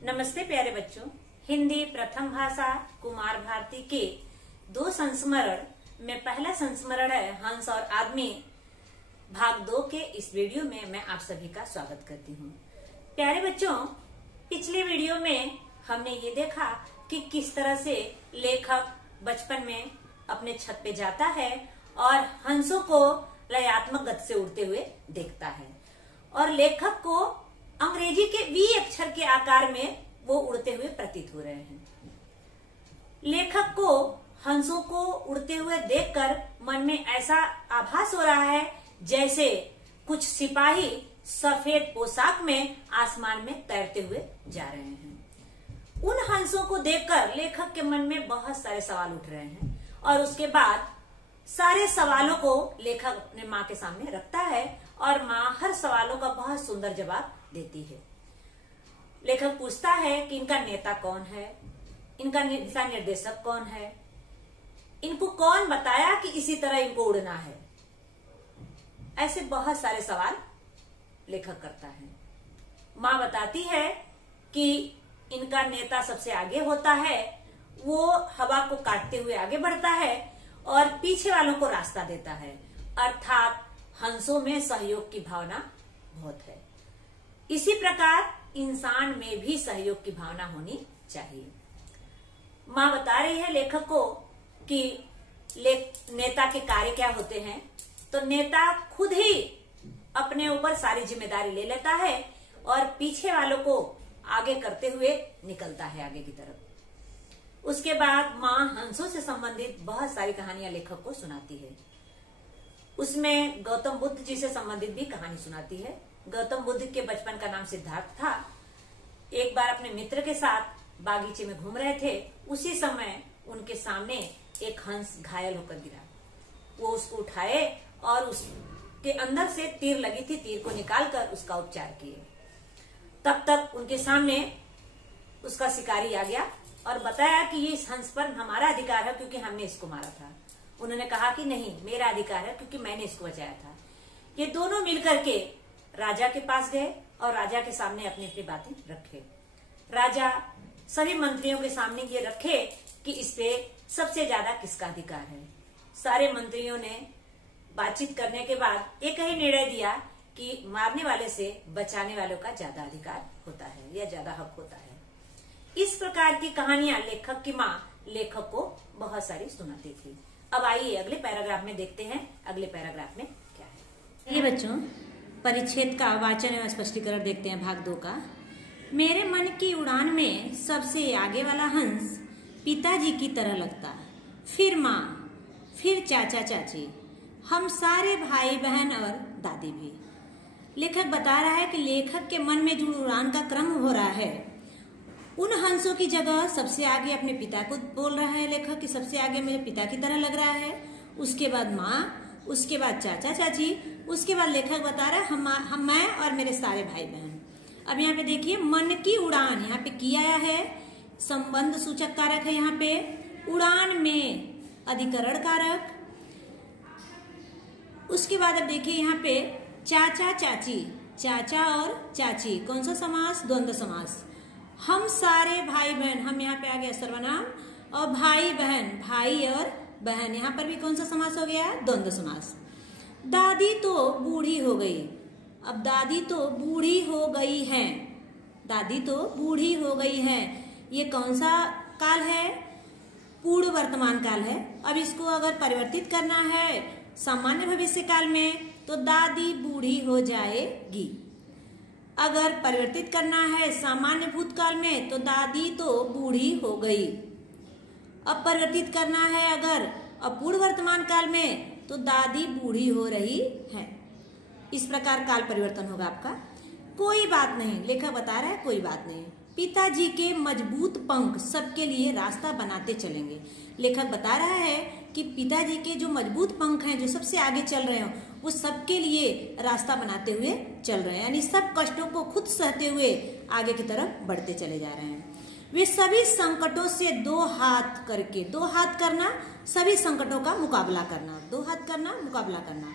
नमस्ते प्यारे बच्चों। हिंदी प्रथम भाषा कुमार भारती के 2 संस्मरण में पहला संस्मरण है हंस और आदमी भाग 2 के इस वीडियो में मैं आप सभी का स्वागत करती हूँ। प्यारे बच्चों, पिछले वीडियो में हमने ये देखा कि किस तरह से लेखक बचपन में अपने छत पे जाता है और हंसों को लयात्मक गति से उड़ते हुए देखता है और लेखक को अंग्रेजी के वी अक्षर के आकार में वो उड़ते हुए प्रतीत हो रहे हैं। लेखक को हंसों को उड़ते हुए देखकर मन में ऐसा आभास हो रहा है जैसे कुछ सिपाही सफेद पोशाक में आसमान में तैरते हुए जा रहे हैं। उन हंसों को देखकर लेखक के मन में बहुत सारे सवाल उठ रहे हैं और उसके बाद सारे सवालों को लेखक अपने माँ के सामने रखता है और माँ हर सवालों का बहुत सुंदर जवाब देती है। लेखक पूछता है कि इनका नेता कौन है, इनका दिशा निर्देशक कौन है, इनको कौन बताया कि इसी तरह इनको उड़ना है। ऐसे बहुत सारे सवाल लेखक करता है। माँ बताती है कि इनका नेता सबसे आगे होता है, वो हवा को काटते हुए आगे बढ़ता है और पीछे वालों को रास्ता देता है, अर्थात हंसों में सहयोग की भावना बहुत है। इसी प्रकार इंसान में भी सहयोग की भावना होनी चाहिए। माँ बता रही है लेखक को कि नेता के कार्य क्या होते हैं। तो नेता खुद ही अपने ऊपर सारी जिम्मेदारी ले लेता है और पीछे वालों को आगे करते हुए निकलता है आगे की तरफ। उसके बाद माँ हंसों से संबंधित बहुत सारी कहानियां लेखक को सुनाती है। उसमें गौतम बुद्ध जी से संबंधित भी कहानी सुनाती है। गौतम बुद्ध के बचपन का नाम सिद्धार्थ था। एक बार अपने मित्र के साथ बागीचे में घूम रहे थे, उसी समय उनके सामने एक हंस घायल होकर गिरा। वो उसको उठाए और उसके अंदर से तीर लगी थी, तीर को निकालकर उसका उपचार किए। तब तक उनके सामने उसका शिकारी आ गया और बताया कि ये इस हंस पर हमारा अधिकार है क्योंकि हमने इसको मारा था। उन्होंने कहा कि नहीं, मेरा अधिकार है क्योंकि मैंने इसको बचाया था। ये दोनों मिलकर के राजा के पास गए और राजा के सामने अपनी अपनी बातें रखे। राजा सभी मंत्रियों के सामने ये रखे कि इस पे सबसे ज्यादा किसका अधिकार है। सारे मंत्रियों ने बातचीत करने के बाद एक ही निर्णय दिया कि मारने वाले से बचाने वालों का ज्यादा अधिकार होता है या ज्यादा हक होता है। इस प्रकार की कहानियां लेखक की माँ लेखक को बहुत सारी सुनाती थी। अब आइए अगले पैराग्राफ में देखते हैं अगले पैराग्राफ में क्या है। ये बच्चों, परिच्छेद का वाचन एवं स्पष्टीकरण देखते हैं भाग 2 का। मेरे मन की उड़ान में सबसे आगे वाला हंस पिताजी की तरह लगता, फिर माँ, फिर चाचा चाची, हम सारे भाई बहन और दादी भी। लेखक बता रहा है कि लेखक के मन में जो उड़ान का क्रम हो रहा है, उन हंसों की जगह सबसे आगे अपने पिता को बोल रहा है लेखक कि सबसे आगे मेरे पिता की तरह लग रहा है। उसके बाद माँ, उसके बाद चाचा चाची, उसके बाद लेखक बता रहा है हम मैं और मेरे सारे भाई बहन। अब यहाँ पे देखिए, मन की उड़ान यहाँ पे किया है, संबंध सूचक कारक है यहाँ पे, उड़ान में अधिकरण कारक। उसके बाद अब देखिए यहाँ पे चाचा चाची, चाचा और चाची कौन सा समास? द्वंद्व समास। हम सारे भाई बहन, हम यहाँ पे आ गया सर्वनाम, और भाई बहन, भाई और बहन यहाँ पर भी कौन सा समास हो गया? द्वंद्व समास। दादी तो बूढ़ी हो गई। अब दादी तो बूढ़ी हो गई है, दादी तो बूढ़ी हो गई है, ये कौन सा काल है? पूर्ण वर्तमान काल है। अब इसको अगर परिवर्तित करना है सामान्य भविष्य काल में तो दादी बूढ़ी हो जाएगी। अगर परिवर्तित करना है सामान्य भूतकाल में तो दादी तो बूढ़ी हो गई। अब परिवर्तित करना है अगर अपूर्ण वर्तमान काल में तो दादी बूढ़ी हो रही है। इस प्रकार काल परिवर्तन होगा आपका। कोई बात नहीं, लेखक बता रहा है कोई बात नहीं, पिताजी के मजबूत पंख सबके लिए रास्ता बनाते चलेंगे। लेखक बता रहा है कि पिताजी के जो मजबूत पंख हैं, जो सबसे आगे चल रहे हैं, वो सबके लिए रास्ता बनाते हुए चल रहे हैं, यानी सब कष्टों को खुद सहते हुए आगे की तरफ बढ़ते चले जा रहे हैं। वे सभी संकटों से 2 हाथ करके, 2 हाथ करना सभी संकटों का मुकाबला करना, 2 हाथ करना मुकाबला करना,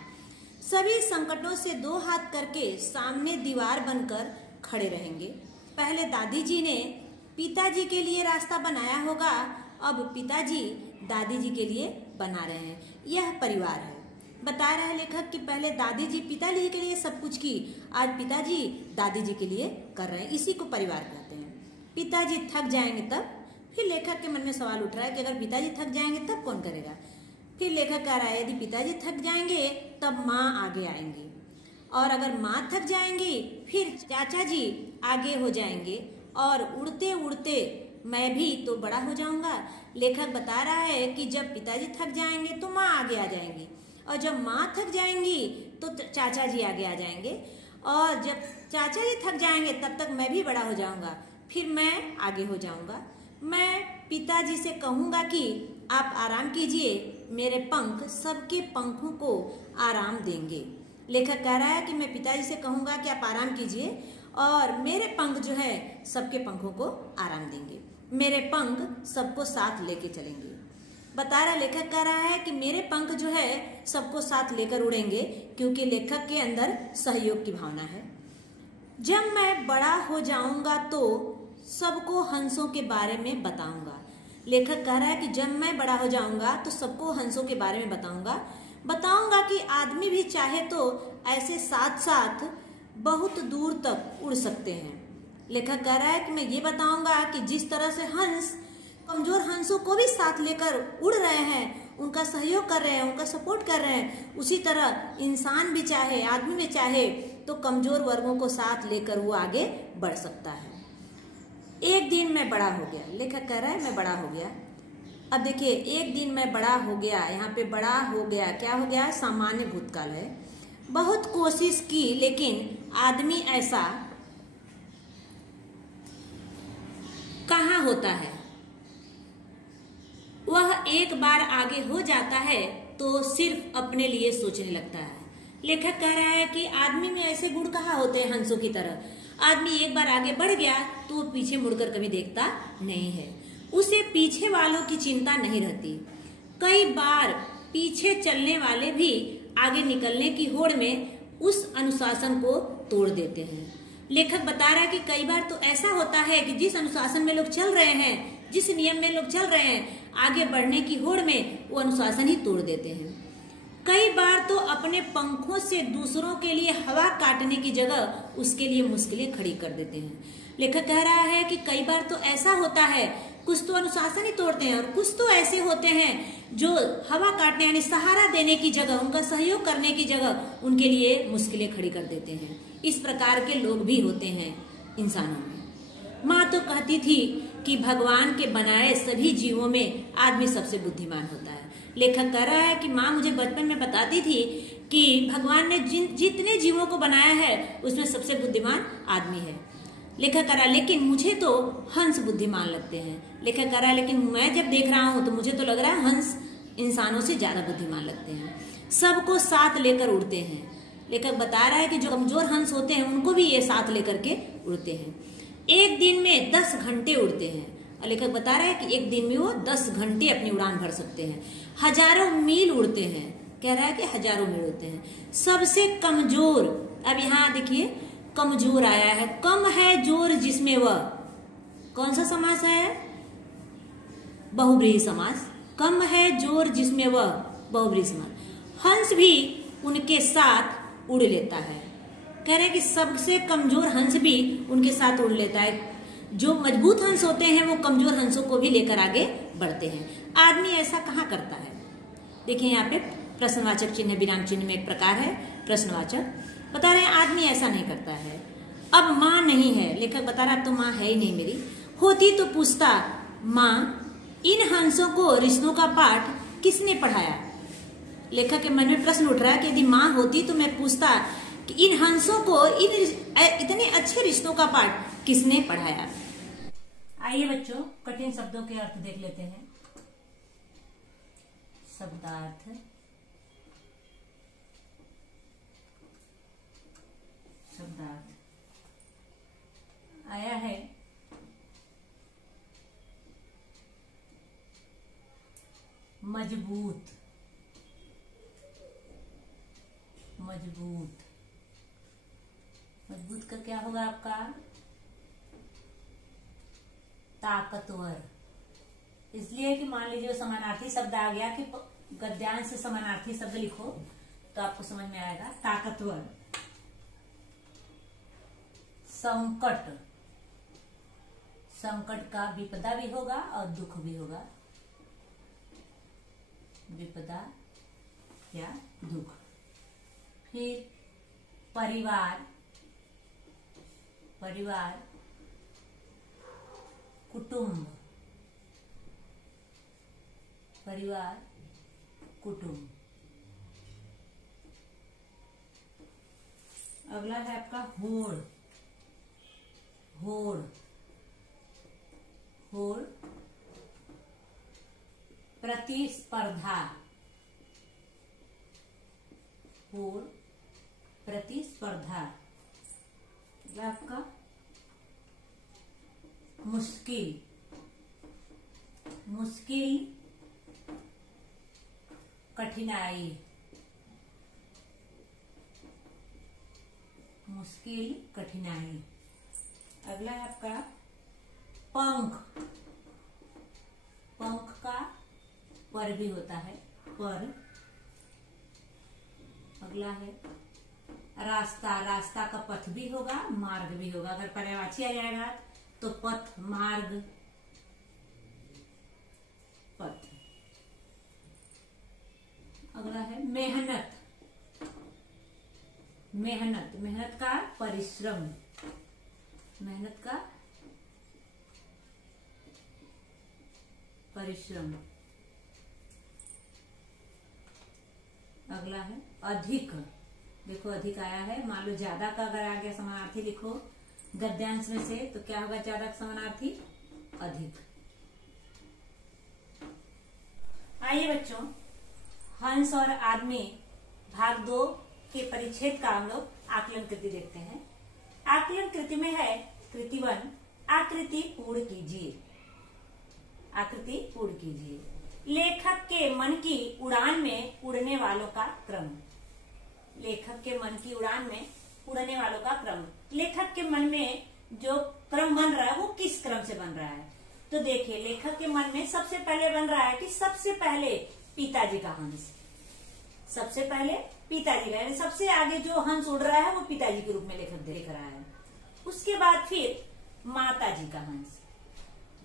सभी संकटों से 2 हाथ करके सामने दीवार बनकर खड़े रहेंगे। पहले दादी जी ने पिताजी के लिए रास्ता बनाया होगा, अब पिताजी दादी जी के लिए बना रहे हैं। यह परिवार है। बता रहा है लेखक कि पहले दादी जी पिताजी के लिए सब कुछ की, आज पिताजी दादी जी के लिए कर रहे हैं। इसी को परिवार कहते हैं। पिताजी थक जाएंगे तब, फिर लेखक के मन में सवाल उठ रहा है कि अगर पिताजी थक जाएंगे तब कौन करेगा। फिर लेखक कह रहा है यदि पिताजी थक जाएंगे तब माँ आगे आएंगी, और अगर माँ थक जाएंगी फिर चाचा जी आगे हो जाएंगे, और उड़ते उड़ते मैं भी तो बड़ा हो जाऊंगा। लेखक बता रहा है कि जब पिताजी थक जाएंगे तो माँ आगे आ जाएंगी, और जब माँ थक जाएंगी तो चाचा जी आगे आ जाएंगे, और जब चाचा जी थक जाएंगे तब तक मैं भी बड़ा हो जाऊंगा, फिर मैं आगे हो जाऊंगा। मैं पिताजी से कहूंगा कि आप आराम कीजिए, मेरे पंख सबके पंखों को आराम देंगे। लेखक कह रहा है कि मैं पिताजी से कहूंगा कि आप आराम कीजिए और मेरे पंख जो है सबके पंखों को आराम देंगे, मेरे पंख सबको साथ लेके चलेंगे। बता रहा लेखक कह रहा है कि मेरे पंख जो है सबको साथ लेकर उड़ेंगे, क्योंकि लेखक के अंदर सहयोग की भावना है। जब मैं बड़ा हो जाऊंगा तो सबको हंसों के बारे में बताऊंगा। लेखक कह रहा है कि जब मैं बड़ा हो जाऊंगा तो सबको हंसों के बारे में बताऊंगा कि आदमी भी चाहे तो ऐसे साथ साथ बहुत दूर तक उड़ सकते हैं। लेखक कह रहा है कि मैं ये बताऊंगा कि जिस तरह से हंस कमजोर हंसों को भी साथ लेकर उड़ रहे हैं, उनका सहयोग कर रहे हैं, उनका सपोर्ट कर रहे हैं, उसी तरह इंसान भी चाहे, आदमी भी चाहे तो कमजोर वर्गों को साथ लेकर वो आगे बढ़ सकता है। एक दिन मैं बड़ा हो गया। लेखक कह रहा है मैं बड़ा हो गया। अब देखिए, एक दिन मैं बड़ा हो गया, यहाँ पे बड़ा हो गया क्या हो गया, सामान्य भूतकाल है। बहुत कोशिश की लेकिन आदमी ऐसा कहाँ होता है। वह एक बार आगे हो जाता है तो सिर्फ अपने लिए सोचने लगता है। लेखक कह रहा है कि आदमी में ऐसे गुण कहाँ होते हैं हंसों की तरह। आदमी एक बार आगे बढ़ गया तो पीछे मुड़कर कभी देखता नहीं है, उसे पीछे वालों की चिंता नहीं रहती। कई बार पीछे चलने वाले भी आगे निकलने की होड़ में उस अनुशासन को तोड़ देते हैं। लेखक बता रहा है कि कई बार तो ऐसा होता है कि जिस अनुशासन में लोग चल रहे हैं, जिस नियम में लोग चल रहे हैं, आगे बढ़ने की होड़ में वो अनुशासन ही तोड़ देते हैं। कई बार तो अपने पंखों से दूसरों के लिए हवा काटने की जगह उसके लिए मुश्किलें खड़ी कर देते हैं। लेखक कह रहा है कि कई बार तो ऐसा होता है, कुछ तो अनुशासन ही तोड़ते हैं और कुछ तो ऐसे होते हैं जो हवा काटने यानी सहारा देने की जगह, उनका सहयोग करने की जगह उनके लिए मुश्किलें खड़ी कर देते हैं। इस प्रकार के लोग भी होते हैं इंसानों में। माँ तो कहती थी कि भगवान के बनाए सभी जीवों में आदमी सबसे बुद्धिमान होता है। लेखक कह रहा है कि माँ मुझे बचपन में बताती थी कि भगवान ने जितने जीवों को बनाया है उसमें सबसे बुद्धिमान आदमी है। लेखक कह रहा है लेकिन मुझे तो हंस बुद्धिमान लगते हैं। लेखक कह रहा है लेकिन मैं जब देख रहा हूँ तो मुझे तो लग रहा है हंस इंसानों से ज्यादा बुद्धिमान लगते हैं, सबको साथ लेकर उड़ते हैं। लेखक बता रहा है कि जो कमजोर हंस होते हैं उनको भी ये साथ लेकर के उड़ते हैं। एक दिन में 10 घंटे उड़ते हैं। और लेखक बता रहा है कि एक दिन में वो 10 घंटे अपनी उड़ान भर सकते हैं। हजारों मील उड़ते हैं, कह रहा है कि हजारों मील उड़ते हैं। सबसे कमजोर, अब यहाँ देखिए कमजोर आया है, कम है जोर जिसमें वह, कौन सा समास है, बहुब्रीहि समास। कम है जोर जिसमें वह, बहुब्रीहि समास। हंस भी उनके साथ उड़ लेता है। कह रहे हैं कि सबसे कमजोर हंस भी उनके साथ उड़ लेता है। जो मजबूत हंस होते हैं वो कमजोर हंसों को भी लेकर आगे बढ़ते हैं। आदमी ऐसा कहाँ करता है। देखिए यहाँ पे प्रश्नवाचक चिन्ह, विराम चिन्ह में एक प्रकार है प्रश्नवाचक। बता रहे हैं आदमी ऐसा नहीं करता है। अब माँ नहीं है। लेखक बता रहा है अब तो माँ है ही नहीं मेरी, होती तो पूछता माँ इन हंसों को रिश्तों का पाठ किसने पढ़ाया। लेखक के मन में प्रश्न उठ रहा है कि यदि माँ होती तो मैं पूछता कि इन हंसों को इतने अच्छे रिश्तों का पाठ किसने पढ़ाया। आइए बच्चों कठिन शब्दों के अर्थ देख लेते हैं। शब्दार्थ, शब्दार्थ आया है मजबूत, मजबूत, मजबूत का क्या होगा आपका ताकतवर, इसलिए कि मान लीजिए समानार्थी शब्द आ गया कि गद्यांश से समानार्थी शब्द लिखो तो आपको समझ में आएगा। ताकतवर, संकट, संकट का विपदा भी होगा और दुख भी होगा, विपदा या दुख। फिर परिवार, परिवार, कुटुंब, परिवार, कुटुंब। अगला है आपका होड़, होड़, होड़, प्रतिस्पर्धा, होड़, प्रतिस्पर्धा। अगला आपका मुश्किल, मुश्किल, कठिनाई, मुश्किल, कठिनाई। अगला है आपका पंख, पंख का पर भी होता है, पर। अगला है रास्ता, रास्ता का पथ भी होगा, मार्ग भी होगा। अगर पर्यायवाची आ जाएगा तो पथ, मार्ग, पथ। अगला है मेहनत, मेहनत, मेहनत का परिश्रम, मेहनत का परिश्रम। अगला है अधिक, देखो अधिक आया है, मान लो ज्यादा का अगर आ गया समानार्थी लिखो गद्यांश में से तो क्या होगा ज्यादा का समानार्थी? अधिक। आइए बच्चों, हंस और आदमी भाग 2 के परिच्छेद का हम लोग आकलन कृति देखते हैं। आकलन कृति में है कृति 1, आकृति पूर्ण कीजिए। आकृति पूर्ण कीजिए। लेखक के मन की उड़ान में उड़ने वालों का क्रम। लेखक के मन की उड़ान में उड़ने वालों का क्रम। लेखक के मन में जो क्रम बन रहा है वो किस क्रम से बन रहा है? तो देखिए, लेखक के मन में सबसे पहले बन रहा है कि सबसे पहले पिताजी का हंस, सबसे पहले पिताजी का, यानी सबसे आगे जो हंस उड़ रहा है वो पिताजी के रूप में लेखक देख रहा है। उसके बाद फिर माताजी का हंस,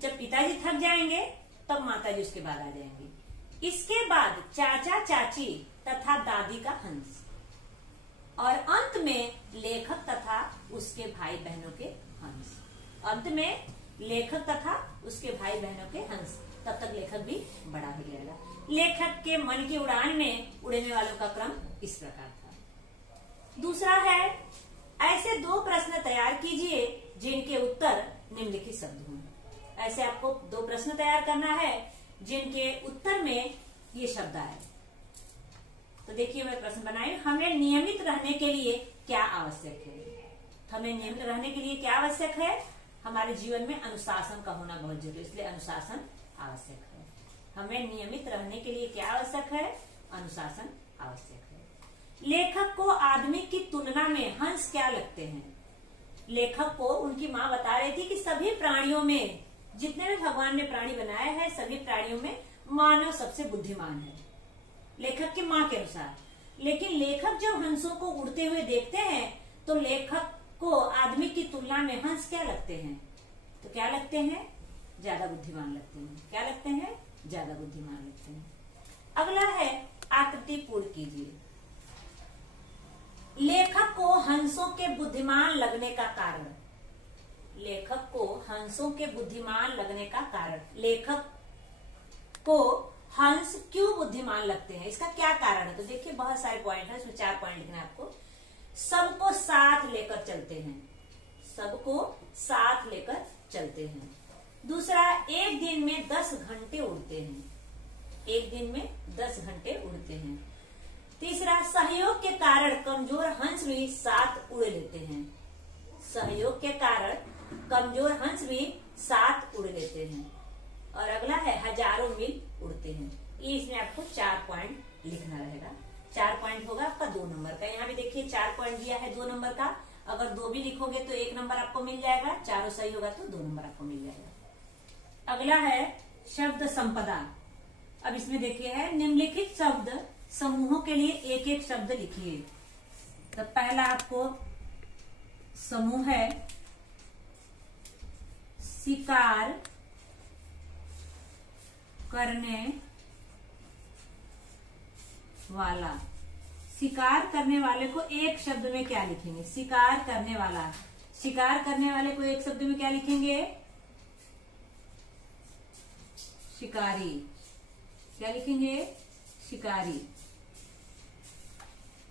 जब पिताजी थक जाएंगे तब माताजी उसके बाद आ जाएंगी। इसके बाद चाचा चाची तथा दादी का हंस, और अंत में लेखक तथा उसके भाई बहनों के हंस। अंत में लेखक तथा उसके भाई बहनों के हंस। तब तक लेखक भी बड़ा हो जाएगा। लेखक के मन की उड़ान में उड़ने वालों का क्रम इस प्रकार था। दूसरा है, ऐसे 2 प्रश्न तैयार कीजिए जिनके उत्तर निम्नलिखित शब्द हों। ऐसे आपको 2 प्रश्न तैयार करना है जिनके उत्तर में ये शब्द आए। तो देखिए, मैं प्रश्न बनाई, हमें नियमित रहने के लिए क्या आवश्यक है? हमें नियमित रहने के लिए क्या आवश्यक है? हमारे जीवन में अनुशासन का होना बहुत जरूरी है, इसलिए अनुशासन आवश्यक है। हमें नियमित रहने के लिए क्या आवश्यक है? अनुशासन आवश्यक है। लेखक को आदमी की तुलना में हंस क्या लगते हैं? लेखक को उनकी माँ बता रही थी कि सभी प्राणियों में, जितने भी भगवान ने प्राणी बनाए हैं, सभी प्राणियों में मानव सबसे बुद्धिमान है, लेखक की माँ के अनुसार। लेकिन लेखक जब हंसों को उड़ते हुए देखते हैं तो लेखक को आदमी की तुलना में हंस क्या लगते हैं? तो क्या लगते हैं? ज्यादा बुद्धिमान लगते हैं। क्या लगते हैं? ज्यादा बुद्धिमान लगते हैं। अगला है, आकृति पूर्ण कीजिए। लेखक को हंसों के बुद्धिमान लगने का कारण। लेखक को हंसों के बुद्धिमान लगने का कारण, लेखक को हंस क्यों बुद्धिमान लगते हैं, इसका क्या कारण है? तो देखिए, बहुत सारे पॉइंट है, इसमें 4 पॉइंट लिखना है आपको। सबको साथ लेकर चलते हैं, सबको साथ लेकर चलते हैं। दूसरा, एक दिन में 10 घंटे उड़ते हैं, एक दिन में 10 घंटे उड़ते हैं। तीसरा, सहयोग के कारण कमजोर हंस भी साथ उड़ लेते हैं, सहयोग के कारण कमजोर हंस भी साथ उड़ लेते हैं। और अगला है, हजारों मील उड़ते हैं। ये इसमें आपको 4 पॉइंट लिखना रहेगा। 4 पॉइंट होगा आपका 2 नंबर का। यहाँ भी देखिए 4 पॉइंट दिया है 2 नंबर का। अगर 2 भी लिखोगे तो 1 नंबर आपको मिल जाएगा, चारों सही होगा तो 2 नंबर आपको मिल जाएगा। अगला है शब्द संपदा। अब इसमें देखिए है निम्नलिखित शब्द समूहों के लिए एक एक शब्द लिखिए। तो पहला आपको समूह है शिकार करने वाला। शिकार करने वाले को एक शब्द में क्या लिखेंगे? शिकार करने वाला। शिकार करने वाले को एक शब्द में क्या लिखेंगे? शिकारी। क्या लिखेंगे? शिकारी।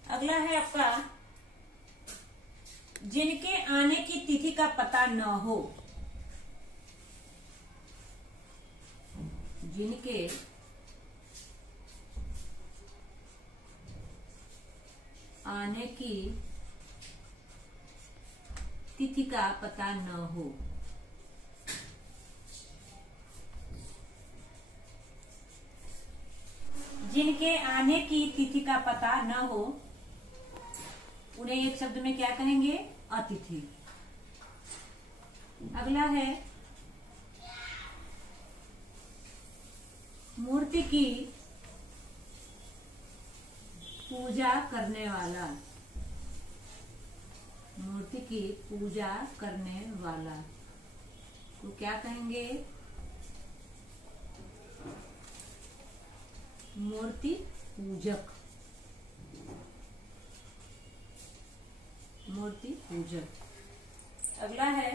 अगला है आपका जिनके आने की तिथि का पता न हो। जिनके आने की तिथि का पता न हो। जिनके आने की तिथि का पता न हो उन्हें एक शब्द में क्या कहेंगे? अतिथि। अगला है मूर्ति की पूजा करने वाला। मूर्ति की पूजा करने वाला तो क्या कहेंगे? मूर्ति पूजक। मूर्ति पूजक। अगला है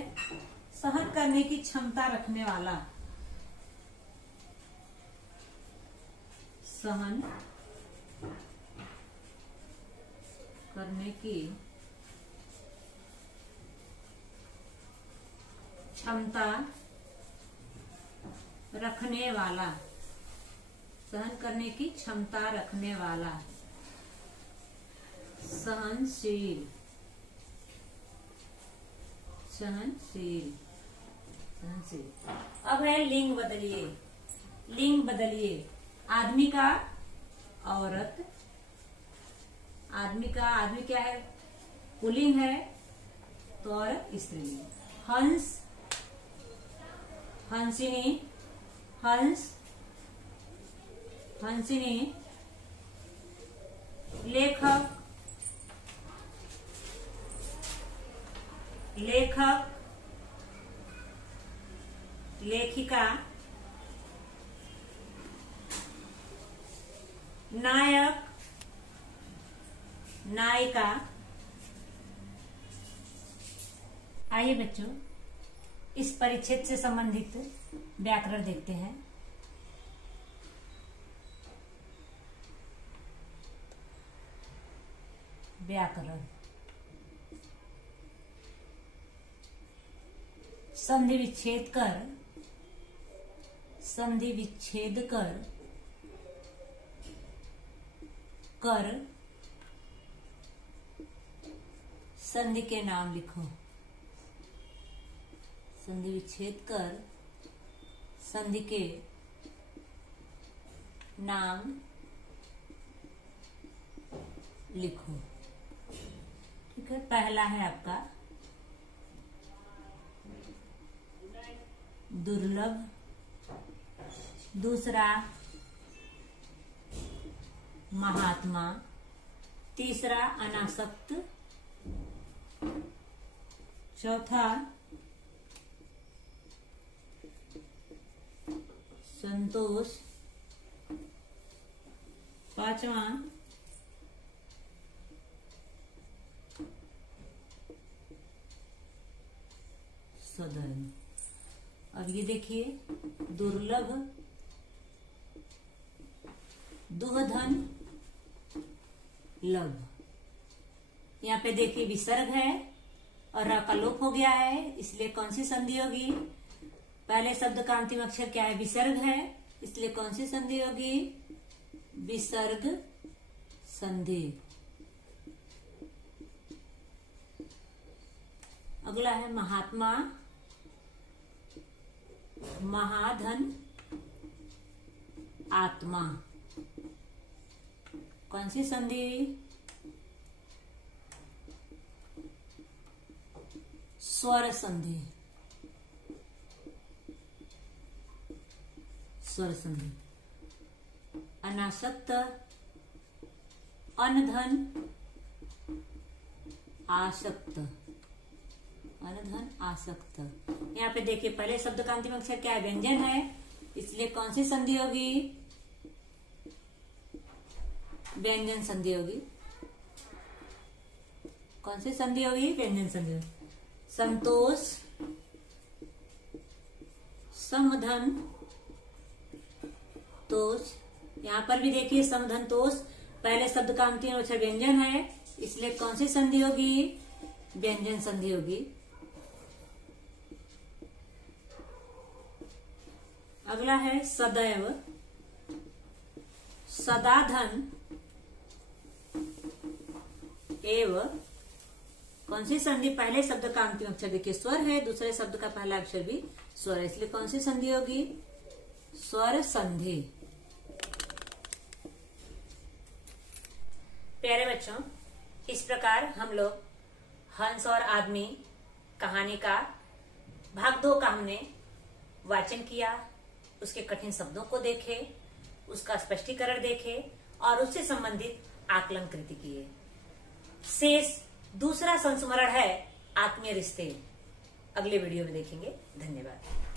सहन करने की क्षमता रखने वाला। सहन करने की क्षमता रखने वाला। सहन करने की क्षमता रखने वाला। सहनशील। सहनशील। सहनशील। अब है लिंग बदलिए। लिंग बदलिए। आदमी का औरत। आदमी का आदमी क्या है? पुल्लिंग है तो औरत स्त्रीलिंग। हंस, हंसिनी। हंस, हंसिनी। लेखक, लेखक। लेखिका। नायक, नायिका। आइए बच्चों इस परिच्छेद से संबंधित व्याकरण देखते हैं। व्याकरण। संधि विच्छेद कर। संधि विच्छेद कर। कर संधि के नाम लिखो। संधि विच्छेद कर संधि के नाम लिखो। ठीक है। पहला है आपका दुर्लभ। दूसरा महात्मा। तीसरा अनासक्त। चौथा संतोष। पांचवा सदन। अब ये देखिए दुर्लभ, दुहधन, लभ। यहाँ पे देखिए विसर्ग है और र का लोप हो गया है, इसलिए कौन सी संधि होगी? पहले शब्द का अंतिम अक्षर क्या है? विसर्ग है, इसलिए कौन सी संधि होगी? विसर्ग संधि। अगला है महात्मा, महाधन, आत्मा। कौन सी संधि? स्वर संधि। स्वर संधि। अनासक्त, अनधन, आसक्त, अनधन, आसक्त। यहाँ पे देखिए पहले शब्द का अंतिम अक्षर क्या है, व्यंजन है, इसलिए कौन सी संधि होगी, व्यंजन संधि होगी। कौन सी संधि होगी, व्यंजन संधि होगी। संतोष, समधन, तोष। यहां पर भी देखिए समधन तोष, पहले शब्द का अंतिम अक्षर व्यंजन है, इसलिए कौन सी संधि होगी, व्यंजन संधि होगी। अगला है सदैव, सदाधन, एव। कौन सी संधि, पहले शब्द का अंतिम अक्षर देखिए स्वर है, दूसरे शब्द का पहला अक्षर भी स्वर है, इसलिए कौन सी संधि होगी, स्वर संधि। प्यारे बच्चों, इस प्रकार हम लोग हंस और आदमी कहानी का भाग 2 का हमने वाचन किया, उसके कठिन शब्दों को देखे, उसका स्पष्टीकरण देखे और उससे संबंधित आकलन कृति किए। शेष दूसरा संस्मरण है आत्मीय रिश्ते, अगले वीडियो में देखेंगे। धन्यवाद।